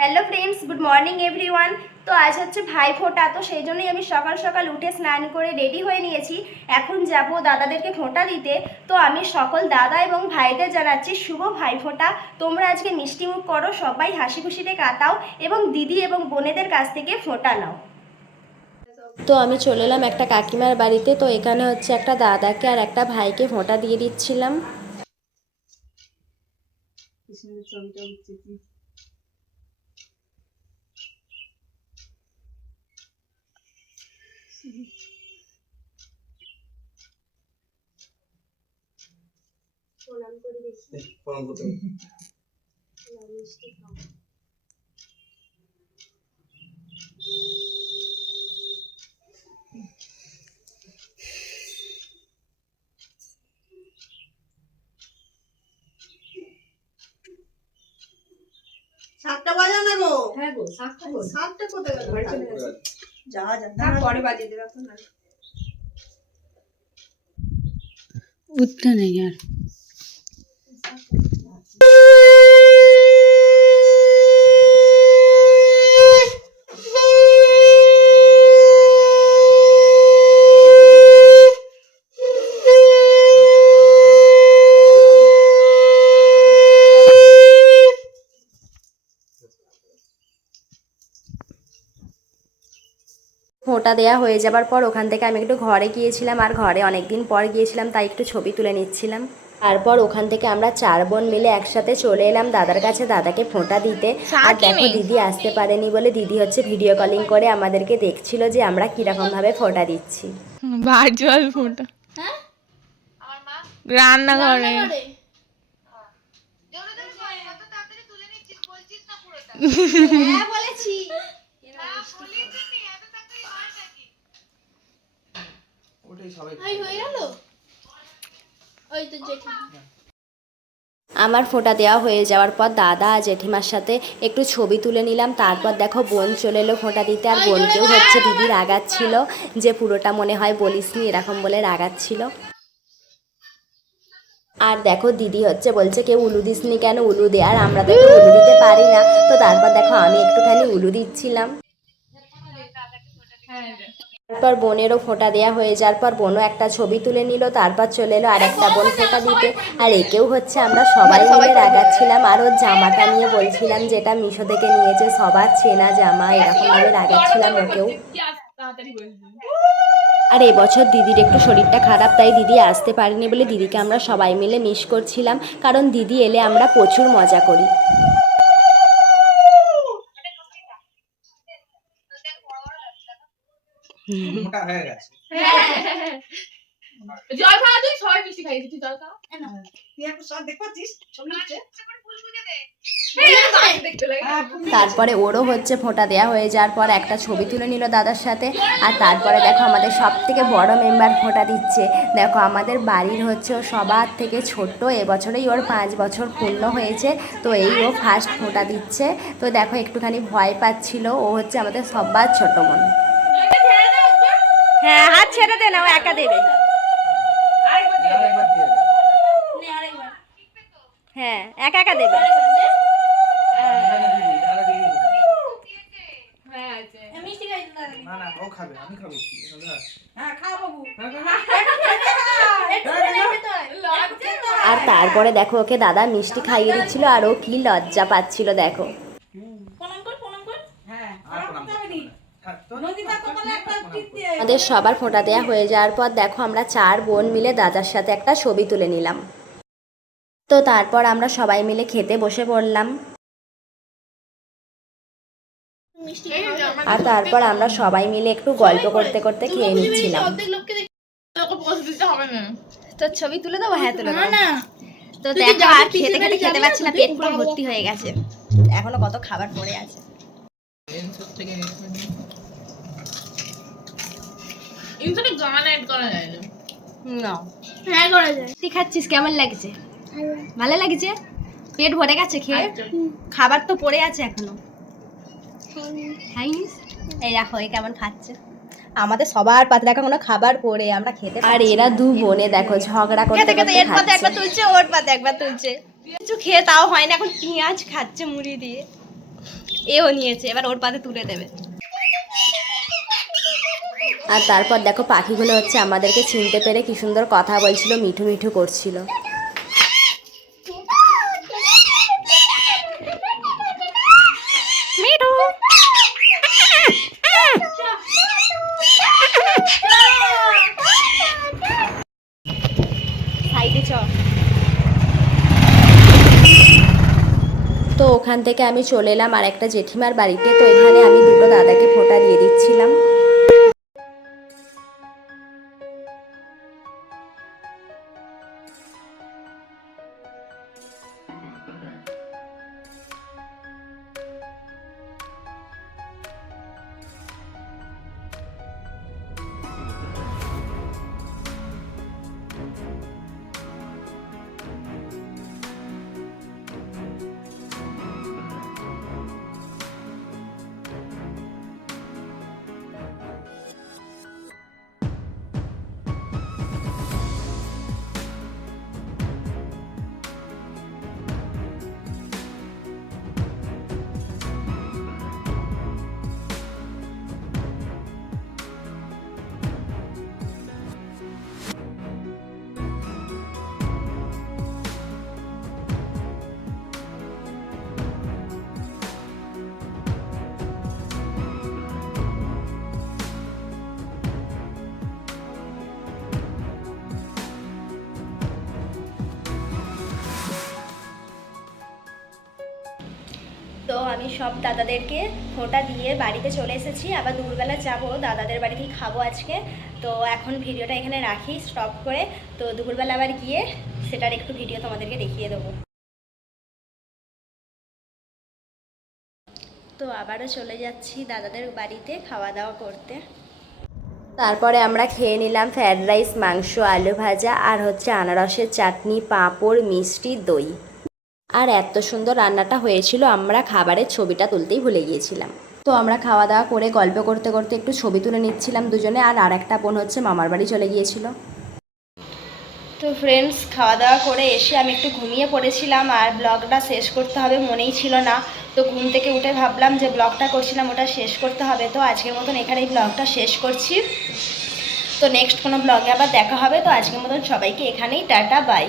Hello friends, good morning everyone. তো আজ হচ্ছে ভাই ফোঁটা তো সেই জন্যই আমি সকাল সকাল উঠে স্নান করে রেডি হয়ে নিয়েছি। এখন যাব দাদাদেরকে ফোঁটা দিতে। তো আমি সকল দাদা এবং ভাইদের জানাচ্ছি শুভ ভাই ফোঁটা তোমরা আজকে মিষ্টি মুখ করো, সবাই হাসি খুশিতে কাটাও এবং দিদি এবং বোনেদের কাছ থেকে ফোঁটা নাও। তো আমি চলে এলাম একটা কাকিমার বাড়িতে। তো এখানে হচ্ছে একটা দাদাকে আর একটা ভাইকে ফোঁটা দিয়ে দিচ্ছিলাম। প্রণাম করতে হবে। সাতটা বাজা না গো হ্যাঁ গো সাতটা বল সাতটা কোথায় গেল ঘরে চলে গেছে যা যা থাক, পরে বাজিয়ে দেবে এখন আর। ওটা দেয়া হয়ে যাবার পর ওখান থেকে আমি একটু ঘরে গিয়েছিলাম আর ঘরে অনেক দিন পর গিয়েছিলাম তাই একটু ছবি তুলে নিচ্ছিলাম। তারপর ওখান থেকে আমরা চার বোন মিলে একসাথে চলে এলাম দাদার কাছে দাদাকে ফোঁটা দিতে। আর দেখো দিদি আসতে পারেনি বলে দিদি হচ্ছে ভিডিও কলিং করে আমাদেরকে দেখছিল যে আমরা কিরকমভাবে ফোঁটা দিচ্ছি। ভার্চুয়াল ফোঁটা। রান্নাঘরে। বলেছি। হ্যাঁ আমার ফোঁটা দেওয়া হয়ে যাওয়ার পর দাদা আর জেঠিমার সাথে একটু ছবি তুলে নিলাম। তারপর দেখো বোন চলে এলো ফোঁটা দিতে। আর বোনকেও হচ্ছে দিদি রাগাচ্ছিল যে পুরোটা মনে হয় বলিসনি এরকম বলে রাগাচ্ছিল। আর দেখো দিদি হচ্ছে বলছে কেউ উলু দিসনি কেন? উলু দে আর আমরা তো একটু উলু দিতে পারি না। তো তারপর দেখো আমি একটুখানি উলু দিচ্ছিলাম। তারপর বোনেরও ফোঁটা দেওয়া হয়ে যাওয়ার পর বোনও একটা ছবি তুলে নিল, তারপর চলে এলো আর একটা বোন ফোঁটা দিতে। আর একেও হচ্ছে আমরা সবাই মিলে রাগাচ্ছিলাম আর ওর জামাটা নিয়ে বলছিলাম যেটা মিশো থেকে নিয়েছে, সবার চেনা জামা, এরকমভাবে রাগাচ্ছিলাম ওকেও। আর এবছর দিদির একটু শরীরটা খারাপ, তাই দিদি আসতে পারেনি বলে দিদিকে আমরা সবাই মিলে মিস করছিলাম, কারণ দিদি এলে আমরা প্রচুর মজা করি। মোটা হয়ে গেছে। জল খাওয়া তুই? সবাই মিষ্টি খাইয়েছি। তুই জল খাওয়া তুই এখন সব দেখতে ছবি উঠছে দেখতে লাগে। হ্যাঁ, ফুল তারপরে ওরও হচ্ছে ফোঁটা দেওয়া হয়ে যাওয়ার পর একটা ছবি তুলে নিল দাদার সাথে। আর তারপরে দেখো আমাদের সব থেকে বড় মেম্বার ফোঁটা দিচ্ছে। দেখো আমাদের বাড়ির হচ্ছে ও সবার থেকে ছোট্ট। এবছরেই ওর পাঁচ বছর পূর্ণ হয়েছে। তো এই ও ফার্স্ট ফোঁটা দিচ্ছে। তো দেখো একটুখানি ভয় পাচ্ছিল। ও হচ্ছে আমাদের সবার ছোট বোন। হ্যাঁ হাত ছেড়ে দে না, ও একা দেবে। হ্যাঁ একা একা দেবে। আর তারপরে দেখো, ওকে দাদা মিষ্টি খাইয়ে দিচ্ছিল আর ও কি লজ্জা পাচ্ছিল, দেখো হ্যাঁ আর খারাপ প্রণাম করতে হবে নি। থাক তো। নন্দিতা তোমার একটা টিপ দিয়ে আমাদের সবার ফোঁটা দেওয়া হয়ে যাওয়ার পর দেখো আমরা চার বোন মিলে দাদার সাথে একটা ছবি তুলে নিলাম। তো তারপর আমরা সবাই মিলে খেতে বসে পড়লাম। আর তারপর আমরা সবাই মিলে একটু গল্প করতে করতে খেয়ে নিচ্ছিলাম। তোর ছবি তুলে দেবো? হ্যাঁ তুলে দেবো। তো দেখো আর খেতে খেতে খেতে পাচ্ছি না? পেট পুরো ভর্তি হয়ে গেছে। এখনও কত খাবার পড়ে আছে। ইনসানে গান অ্যাড করা যায় না। না। হ্যাঁ করা যায়। তুই খাচ্ছিস কেমন লাগছে? ভালো। লাগছে? পেট ভরে গেছে খেয়ে? খাবার তো পড়ে আছে এখনও। খাইনিস এই দেখো এই কেমন খাচ্ছে। আমাদের সবার পাতে এখনও খাবার পড়ে আমরা খেতে আর এরা দু বোনে দেখো ঝগড়া করতে করতে এর পাতে একবার তুলছে ওর পাতে একবার তুলছে। কিছু খেয়ে তাও হয় না এখন পেঁয়াজ খাচ্ছে মুড়ি দিয়ে। এও নিয়েছে এবার ওর পাতে তুলে দেবে। আর তারপর দেখো পাখিগুলো হচ্ছে আমাদেরকে চিনতে পেরে কি সুন্দর কথা বলছিল মিঠু মিঠু করছিল। তো ওখান থেকে আমি চলে এলাম আর একটা জেঠিমার বাড়িতে তো এখানে আমি দুটো দাদাকে ফোঁটা দিয়ে দিচ্ছিলাম। তো আমি সব দাদাদেরকে ফোঁটা দিয়ে বাড়িতে চলে এসেছি। আবার দুপুরবেলা যাব, দাদাদের বাড়িতেই খাব আজকে। তো এখন ভিডিওটা এখানে রাখি স্টপ করে। তো দুপুরবেলা আবার গিয়ে সেটার একটু ভিডিও তোমাদেরকে দেখিয়ে দেবো। তো আবারও চলে যাচ্ছি দাদাদের বাড়িতে খাওয়া দাওয়া করতে। তারপরে আমরা খেয়ে নিলাম ফ্রায়েড রাইস মাংস, আলু ভাজা, আর হচ্ছে আনারসের চাটনি, পাঁপড়, মিষ্টি, দই। আর এত সুন্দর রান্নাটা হয়েছিল, আমরা খাবারের ছবিটা তুলতেই ভুলে গিয়েছিলাম। তো আমরা খাওয়া দাওয়া করে গল্প করতে করতে একটু ছবি তুলে নিচ্ছিলাম দুজনে, আর আরেকটা বোন হচ্ছে মামার বাড়ি চলে গিয়েছিল। তো ফ্রেন্ডস খাওয়া দাওয়া করে এসে আমি একটু ঘুমিয়ে পড়েছিলাম, আর ব্লগটা শেষ করতে হবে মনেই ছিল না। তো ঘুম থেকে উঠে ভাবলাম যে ব্লগটা করছিলাম, ওটা শেষ করতে হবে। তো আজকের মতন এখানেই ব্লগটা শেষ করছি। তো নেক্সট কোনো ব্লগে আবার দেখা হবে। তো আজকের মতন সবাইকে এখানেই, টাটা বাই